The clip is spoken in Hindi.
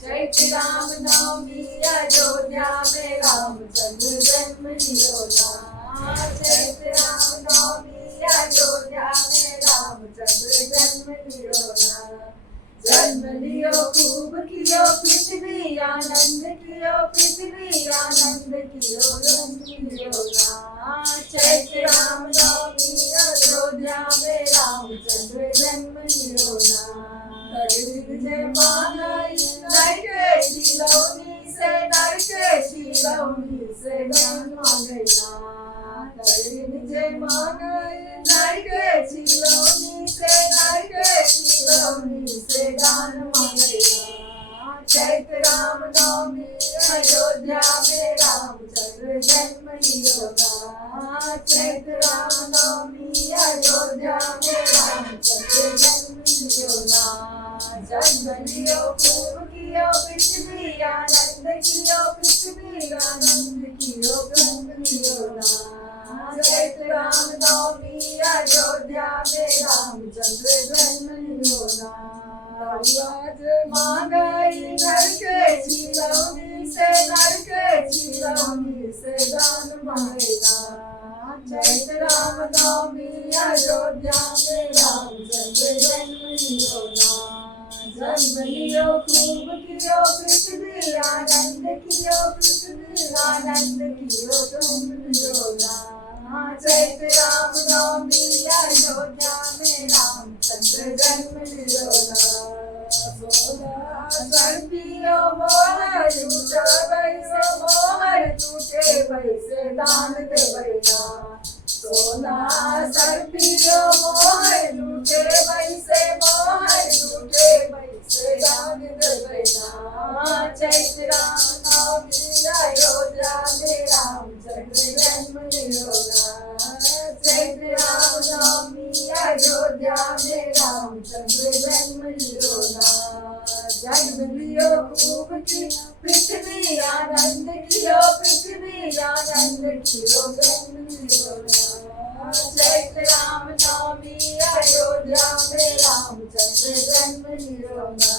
चैत्र राम नवमी अयोध्या में रामचंद्र जन्म लियो ना। चैत्र राम नवमी अयोध्या में रामचंद्र जन्म लियो ना। जन्म लियो खूब कियो पृथ्वी आनंद कियो पृथ्वी आनंद कियो जन्म लियो ना। चैत्र राम नवमी अयोध्या में रामचंद्र जन्म लियो ना। जय मानई नरके चिलौनी से नरके चिलौनी से दान मांगना। जय मानई नरके चिलौनी से नरके चिलौनी से दान मांगना। चैत्र राम नवमी अयोध्या में रामचंद्र जन्म लियो ना। चैत्र राम नवमी अयोध्या में रामचंद्र जन्म लियो ना। जन्म लियो खूब कियो पृथ्वी आनंद कियो पृथ्वी आनंद कियो जन्म लियो ना। चैत्र राम नवमी अयोध्या में रामचंद्र जन्म लियो ना। आज मांगई नरके चिलौनी से नरके चिलौनी से दान मांगेगा। चैत्र राम नवमी अयोध्या में रामचंद्र जन्म लियो ना। जन्म लियो खूब कियो पृथ्वी आनंद कियो पृथ्वी आनंद कियो जन्म लियो ना। चैत्र राम नवमी अयोध्या में रामचंद्र जन्म लियो ना। सर्पियो मोहर टूटे वैसे मोहर टूटे वैसे दान देवैना। सोना सर्पियो मोहर टूटे वैसे मोहर टूटे वैसे दान देवैना। चैत्र राम नवमी अयोध्या में रामचंद्र जन्म लियो ना। चैत्र राम नवमी अयोध्या में रामचंद्र जन्म लियो ना। जन्म लियो खूब की पृथ्वी आनंद कियो पृथ्वी आनंद कियो जन्म लियो ना। चैत्र राम नवमी अयोध्या में रामचंद्र जन्म लियो ना।